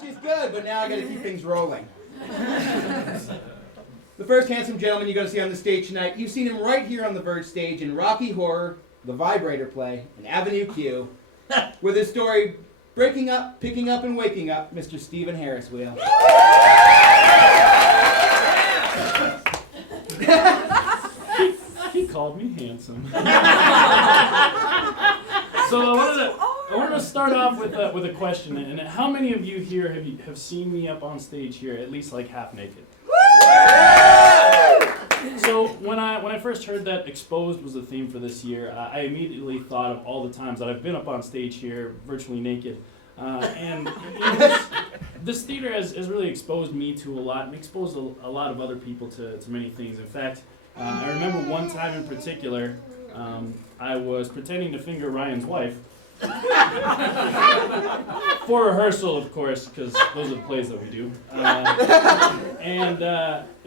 which is good, but now I gotta keep things rolling. The first handsome gentleman you're gonna see on the stage tonight, you've seen him right here on the Verge stage in Rocky Horror, The Vibrator Play, and Avenue Q, with his story Breaking Up, Picking Up, and Waking Up, Mr. Stephen Harris-Weiel. He called me handsome. So I wanted to start off with a question. And how many of you here have seen me up on stage here, at least like half naked? So when I first heard that exposed was the theme for this year, I immediately thought of all the times that I've been up on stage here virtually naked. And this theater has really exposed me to a lot, and exposed a lot of other people to many things. In fact, I remember one time in particular, I was pretending to finger Ryan's wife. For rehearsal, of course, because those are the plays that we do.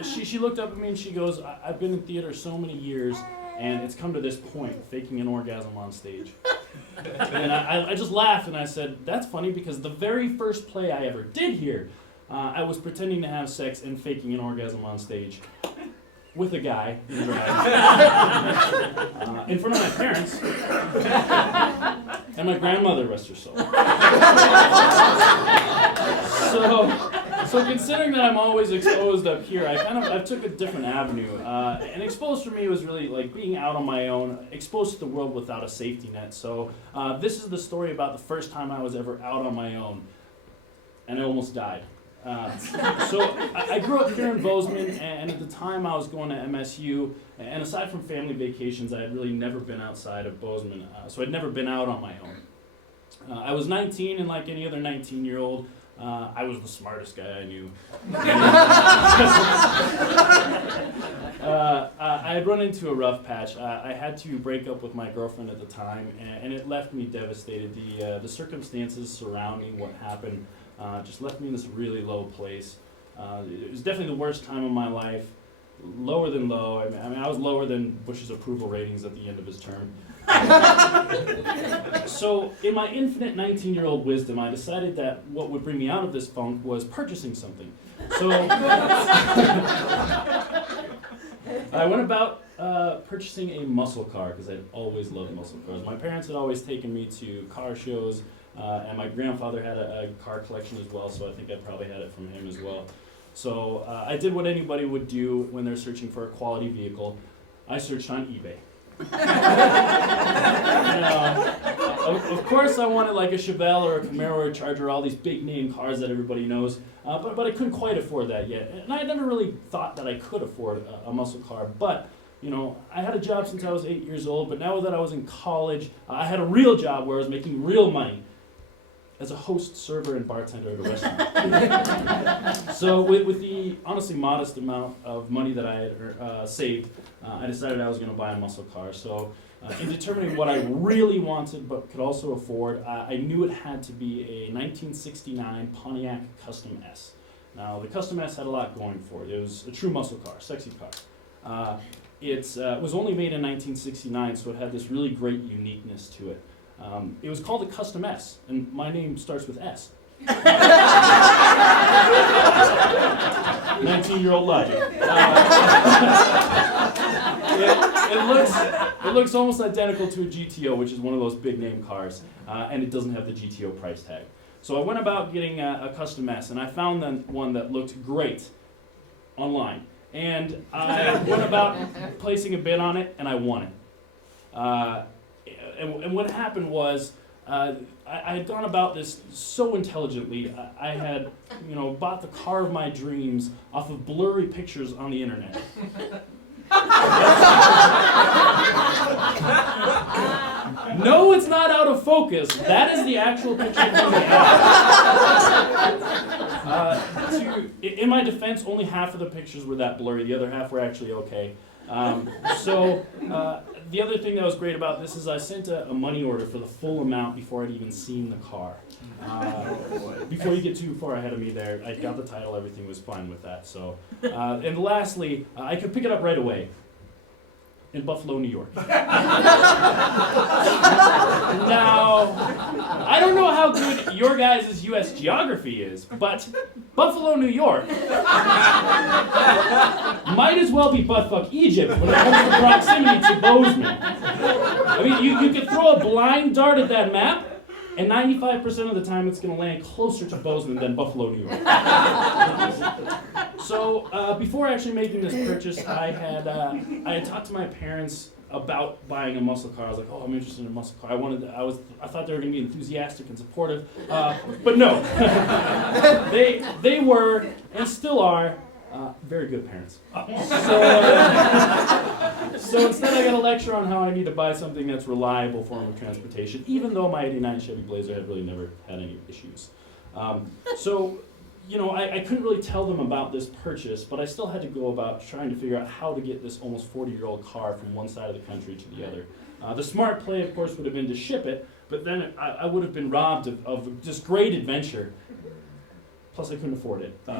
She looked up at me and she goes, I've been in theater so many years, and it's come to this point, faking an orgasm on stage. And I just laughed and I said, that's funny because the very first play I ever did here, I was pretending to have sex and faking an orgasm on stage. With a guy in front of my parents and my grandmother, rest her soul. So considering that I'm always exposed up here, I took a different avenue. And exposed for me was really like being out on my own, exposed to the world without a safety net. So this is the story about the first time I was ever out on my own, and I almost died. So I grew up here in Bozeman, and at the time I was going to MSU, and aside from family vacations, I had really never been outside of Bozeman, so I'd never been out on my own. I was 19, and like any other 19-year-old, I was the smartest guy I knew. I had run into a rough patch. I had to break up with my girlfriend at the time, and it left me devastated. The circumstances surrounding what happened just left me in this really low place. It was definitely the worst time of my life, lower than low. I mean, I was lower than Bush's approval ratings at the end of his term. So in my infinite 19-year-old wisdom, I decided that what would bring me out of this funk was purchasing something. So I went about purchasing a muscle car because I'd always loved muscle cars. My parents had always taken me to car shows. And my grandfather had a car collection as well, so I think I probably had it from him as well. So I did what anybody would do when they're searching for a quality vehicle. I searched on eBay. Of course I wanted like a Chevelle or a Camaro or a Charger, all these big name cars that everybody knows, but I couldn't quite afford that yet. And I never really thought that I could afford a muscle car, but I had a job since I was 8 years old, but now that I was in college, I had a real job where I was making real money as a host, server, and bartender at a restaurant. So with the honestly modest amount of money that I had saved, I decided I was going to buy a muscle car. So in determining what I really wanted but could also afford, I knew it had to be a 1969 Pontiac Custom S. Now the Custom S had a lot going for it. It was a true muscle car, sexy car. It was only made in 1969, so it had this really great uniqueness to it. It was called a Custom S, and my name starts with S. 19-year-old logic. It looks almost identical to a GTO, which is one of those big name cars, and it doesn't have the GTO price tag. So I went about getting a Custom S, and I found one that looked great online. And I went about placing a bid on it, and I won it. And what happened was, I had gone about this so intelligently. I had, bought the car of my dreams off of blurry pictures on the internet. No, it's not out of focus. That is the actual picture from the app. In my defense, only half of the pictures were that blurry. The other half were actually okay. The other thing that was great about this is I sent a money order for the full amount before I'd even seen the car. Before you get too far ahead of me there, I got the title, everything was fine with that. So, and lastly, I could pick it up right away. in Buffalo, New York. Now, I don't know how good your guys' U.S. geography is, but Buffalo, New York might as well be buttfuck Egypt when it comes to proximity to Bozeman. I mean, you could throw a blind dart at that map, and 95% of the time it's going to land closer to Bozeman than Buffalo, New York. So before actually making this purchase, I had talked to my parents about buying a muscle car. I was like, oh, I'm interested in a muscle car. I thought they were going to be enthusiastic and supportive, but no. They were and still are very good parents. So instead I got a lecture on how I need to buy something that's reliable form of transportation, even though my '89 Chevy Blazer had really never had any issues. I couldn't really tell them about this purchase, but I still had to go about trying to figure out how to get this almost 40-year-old car from one side of the country to the other. The smart play, of course, would have been to ship it, but then I would have been robbed of this great adventure. Plus, I couldn't afford it. I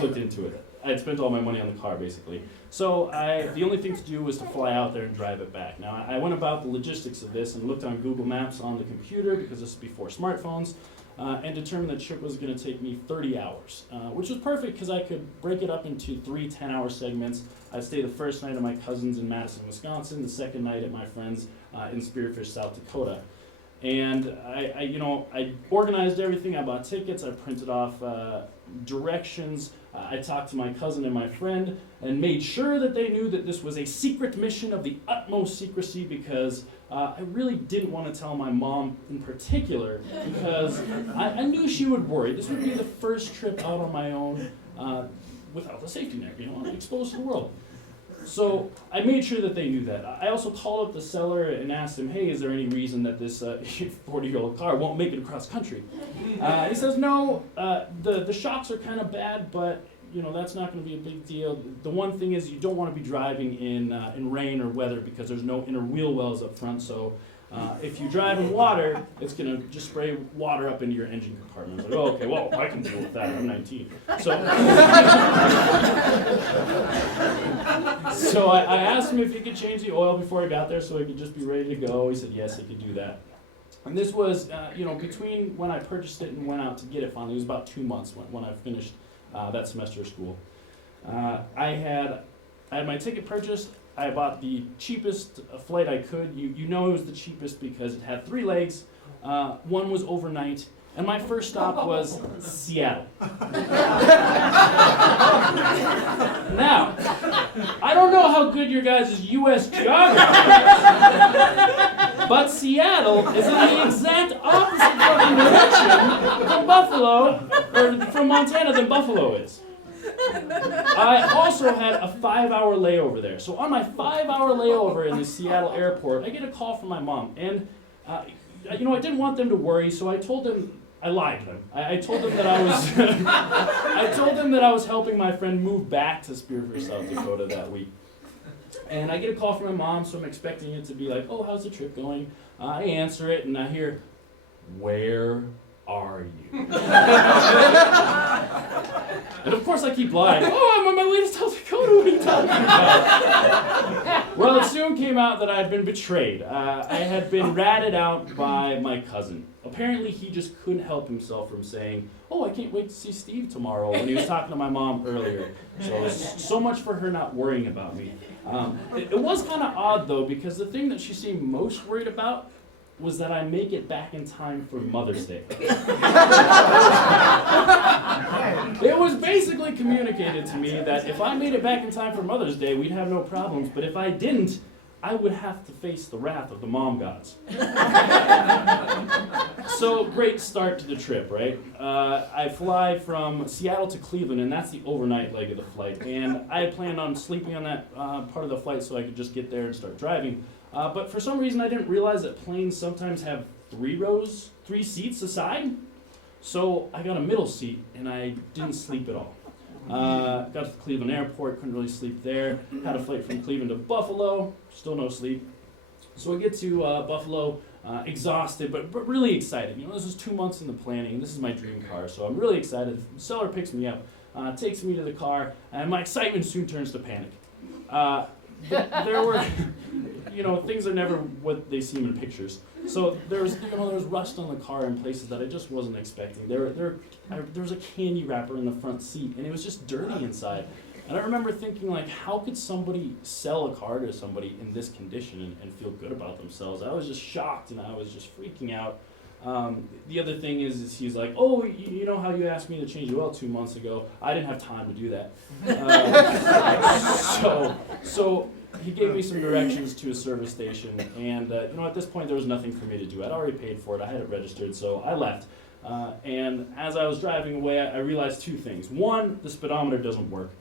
looked into it. I had spent all my money on the car, basically. So the only thing to do was to fly out there and drive it back. Now, I went about the logistics of this and looked on Google Maps on the computer, because this is before smartphones, and determined the trip was going to take me 30 hours, which was perfect because I could break it up into 3 10-hour segments. I'd stay the first night at my cousin's in Madison, Wisconsin, the second night at my friend's in Spearfish, South Dakota. And I organized everything. I bought tickets. I printed off directions. I talked to my cousin and my friend and made sure that they knew that this was a secret mission of the utmost secrecy, because I really didn't want to tell my mom in particular, because I knew she would worry. This would be the first trip out on my own without the safety net, I'm exposed to the world. So I made sure that they knew that. I also called up the seller and asked him, hey, is there any reason that this 40-year-old car won't make it across country? He says, no, the shocks are kind of bad, but that's not going to be a big deal. The one thing is you don't want to be driving in rain or weather, because there's no inner wheel wells up front, so if you drive in water, it's going to just spray water up into your engine compartment. I was like, oh, okay, well, I can deal with that. I'm 19. So I asked him if he could change the oil before I got there so he could just be ready to go. He said, yes, he could do that. And this was, between when I purchased it and went out to get it finally, it was about 2 months when I finished that semester of school. I had my ticket purchased. I bought the cheapest flight I could. You know it was the cheapest because it had 3 legs. One was overnight, and my first stop was Seattle. Now, I don't know how good your guys' U.S. geography is, but Seattle is in the exact opposite fucking direction from Buffalo, or from Montana than Buffalo is. I also had a 5-hour layover there. So on my 5-hour layover in the Seattle airport, I get a call from my mom. And, I didn't want them to worry, so I told them, I lied to them. I told them that I was, I told them that I was helping my friend move back to Spearfish, South Dakota that week. And I get a call from my mom, so I'm expecting it to be like, oh, how's the trip going? I answer it, and I hear, where are you? And of course I keep lying. Oh, I'm on my way to South Dakota. What are you talking about? Well, it soon came out that I had been betrayed. I had been ratted out by my cousin. Apparently he just couldn't help himself from saying, oh, I can't wait to see Steve tomorrow, when he was talking to my mom earlier. So much for her not worrying about me. It was kind of odd, though, because the thing that she seemed most worried about was that I make it back in time for Mother's Day. It was basically communicated to me that if I made it back in time for Mother's Day, we'd have no problems, but if I didn't, I would have to face the wrath of the mom gods. So, great start to the trip, right? I fly from Seattle to Cleveland, and that's the overnight leg of the flight, and I had planned on sleeping on that part of the flight so I could just get there and start driving. But for some reason, I didn't realize that planes sometimes have 3 seats aside. So I got a middle seat, and I didn't sleep at all. Got to the Cleveland airport, couldn't really sleep there. Had a flight from Cleveland to Buffalo, still no sleep. So I get to Buffalo, exhausted, but really excited. This is 2 months in the planning, and this is my dream car, so I'm really excited. The seller picks me up, takes me to the car, and my excitement soon turns to panic. But there were, things are never what they seem in pictures. So there was rust on the car in places that I just wasn't expecting. There was a candy wrapper in the front seat, and it was just dirty inside. And I remember thinking, like, how could somebody sell a car to somebody in this condition and feel good about themselves? I was just shocked, and I was just freaking out. The other thing is he's like, oh, you know how you asked me to change the oil 2 months ago? I didn't have time to do that. So he gave me some directions to a service station, and at this point there was nothing for me to do. I'd already paid for it. I had it registered, so I left. And as I was driving away, I realized two things. One, the speedometer doesn't work.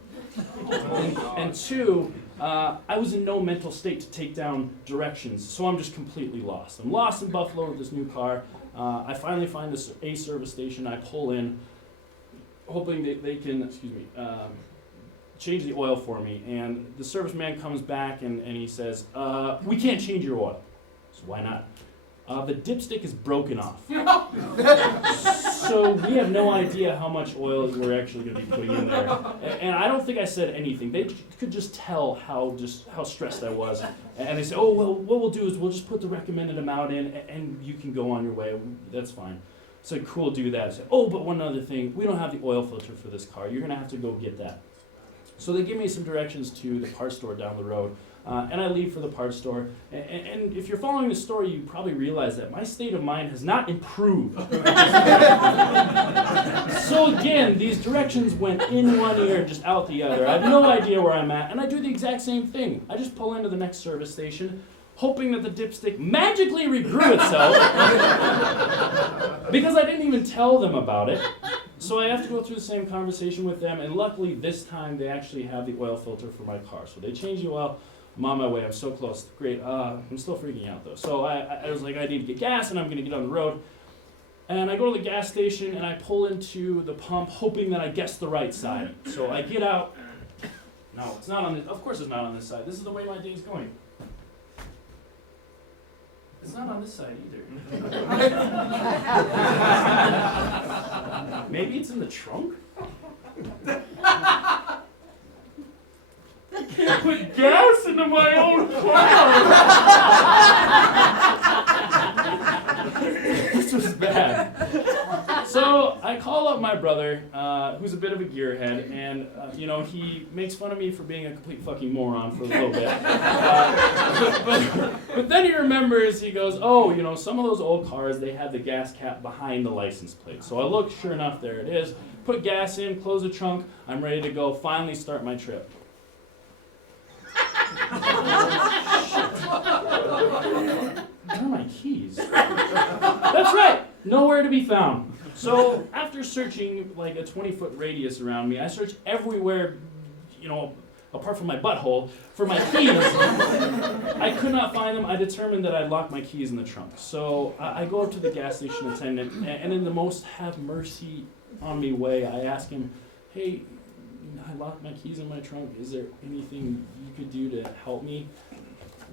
And two, I was in no mental state to take down directions, so I'm just completely lost. I'm lost in Buffalo with this new car. I finally find a service station. I pull in, hoping they can, change the oil for me. And the serviceman comes back and he says, we can't change your oil. So why not? The dipstick is broken off. So we have no idea how much oil we're actually going to be putting in there. And I don't think I said anything. They could just tell how stressed I was. And they said, oh, well, what we'll do is we'll just put the recommended amount in and you can go on your way. That's fine. So cool, do that. I said, oh, but one other thing, we don't have the oil filter for this car. You're going to have to go get that. So they give me some directions to the parts store down the road. And I leave for the parts store. And if you're following the story, you probably realize that my state of mind has not improved. So again, these directions went in one ear, just out the other. I have no idea where I'm at, and I do the exact same thing. I just pull into the next service station, hoping that the dipstick magically regrew itself, because I didn't even tell them about it. So I have to go through the same conversation with them, and luckily this time they actually have the oil filter for my car. So they change the oil. I'm on my way. I'm so close. Great. I'm still freaking out though. So I was like, I need to get gas, and I'm going to get on the road. And I go to the gas station, and I pull into the pump, hoping that I guessed the right side. So I get out. No, it's not on this. Of course, it's not on this side. This is the way my day's going. It's not on this side either. Maybe it's in the trunk? I can't put gas into my own car! This was bad. So I call up my brother, who's a bit of a gearhead, and he makes fun of me for being a complete fucking moron for a little bit. But then he remembers, he goes, oh, some of those old cars, they had the gas cap behind the license plate. So I look, sure enough, there it is. Put gas in, close the trunk, I'm ready to go, finally start my trip. Where are my keys? That's right, nowhere to be found. So after searching like a 20-foot radius around me, I searched everywhere, apart from my butthole, for my keys. I could not find them. I determined that I'd locked my keys in the trunk. So I go up to the gas station attendant, and in the most have mercy on me way, I ask him, hey, I locked my keys in my trunk. Is there anything you could do to help me?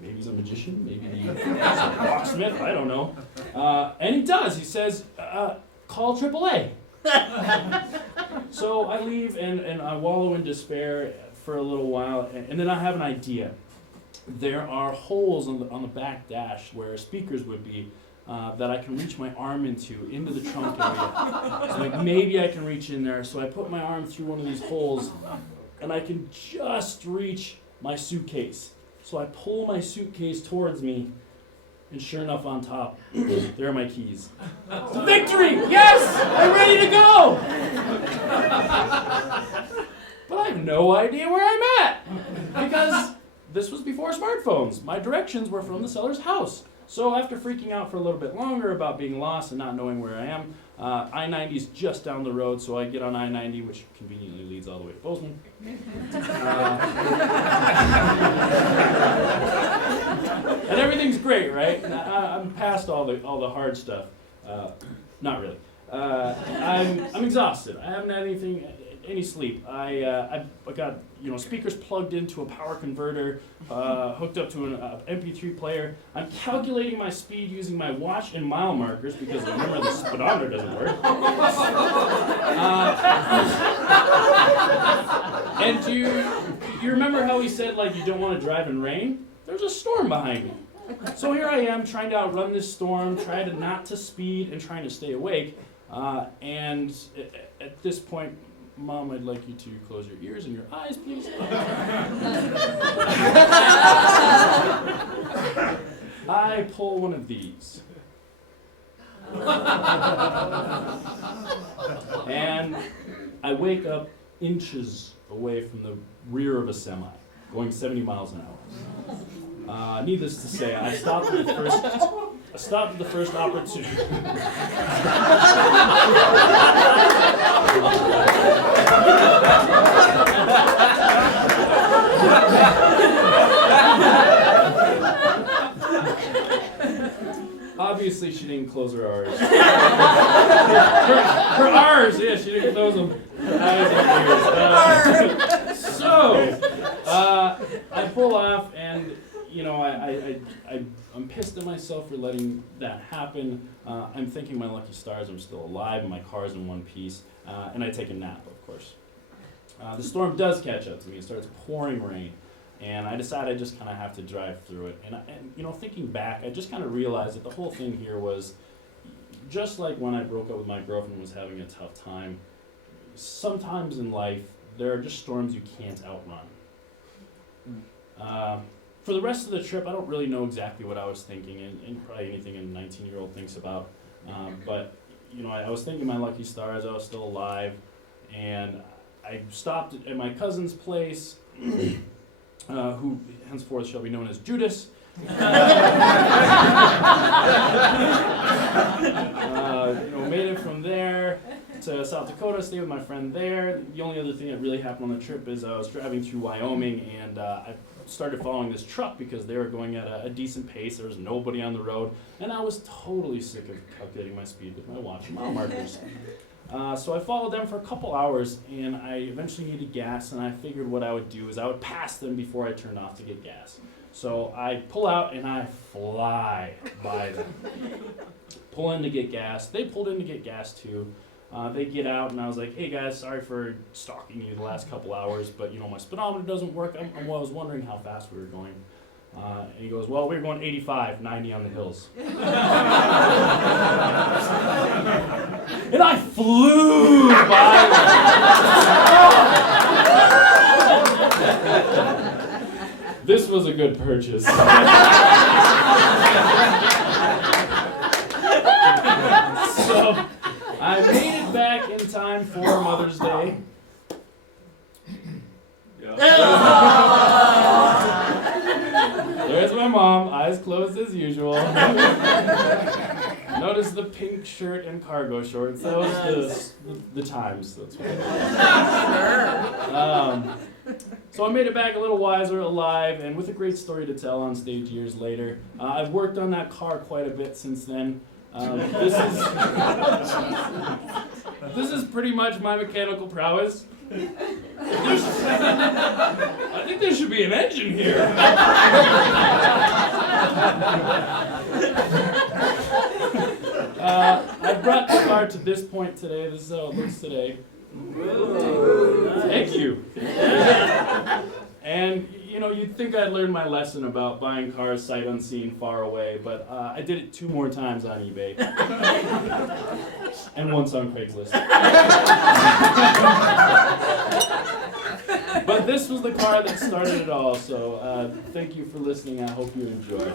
Maybe he's a magician, maybe he's a locksmith, I don't know. And he does. He says, call AAA. So I leave and I wallow in despair for a little while, and then I have an idea. There are holes on the back dash where speakers would be that I can reach my arm into the trunk area. So like maybe I can reach in there. So I put my arm through one of these holes, and I can just reach my suitcase. So I pull my suitcase towards me, and sure enough, on top, there are my keys. Victory! Yes! I'm ready to go! But I have no idea where I'm at, because this was before smartphones. My directions were from the seller's house. So after freaking out for a little bit longer about being lost and not knowing where I am, I-90 is just down the road, so I get on I-90, which conveniently leads all the way to Bozeman. And everything's great, right? I'm past all the hard stuff. Not really. I'm exhausted. I haven't had any sleep. I got speakers plugged into a power converter, hooked up to an MP3 player. I'm calculating my speed using my watch and mile markers because remember the speedometer doesn't work. And you you remember how he said, like, you don't want to drive in rain? There's a storm behind me. So here I am trying to outrun this storm, trying to not to speed and trying to stay awake. And at this point, Mom, I'd like you to close your ears and your eyes, please. I pull one of these. And I wake up inches away from the rear of a semi, going 70 miles an hour. Needless to say, I stopped at the first opportunity. Obviously, she didn't close her R's. Her R's, yeah, she didn't close them. I pull off, and I'm pissed at myself for letting that happen. I'm thanking my lucky stars I'm still alive, and my car's in one piece, and I take a nap, of course. The storm does catch up to me. It starts pouring rain. And I decided I just kind of have to drive through it. And thinking back, I just kind of realized that the whole thing here was, just like when I broke up with my girlfriend and was having a tough time, sometimes in life, there are just storms you can't outrun. For the rest of the trip, I don't really know exactly what I was thinking, and probably anything a 19-year-old thinks about. But I was thinking my lucky stars, I was still alive, and I stopped at my cousin's place, who henceforth shall be known as Judas. Made it from there to South Dakota, stayed with my friend there. The only other thing that really happened on the trip is I was driving through Wyoming, and I started following this truck because they were going at a decent pace. There was nobody on the road, and I was totally sick of calculating my speed with my watch and mile markers. So I followed them for a couple hours, and I eventually needed gas, and I figured what I would do is I would pass them before I turned off to get gas. So I pull out, and I fly by them. Pull in to get gas. They pulled in to get gas, too. They get out, and I was like, hey, guys, sorry for stalking you the last couple hours, but, my speedometer doesn't work. I was wondering how fast we were going. And he goes, well, we were going 85, 90 on the hills. And I flew by them. This was a good purchase. So I made it back in time for Mother's Day. There's my mom, eyes closed as usual. Notice the pink shirt and cargo shorts. That was the times. That's what it was. So I made it back a little wiser, alive, and with a great story to tell on stage years later. I've worked on that car quite a bit since then. This is pretty much my mechanical prowess. I think there should be an engine here. I brought the car to this point today. This is how it looks today. Thank you. And you'd think I'd learned my lesson about buying cars sight unseen, far away, but I did it 2 more times on eBay. And once on Craigslist. But this was the car that started it all, so thank you for listening. I hope you enjoy.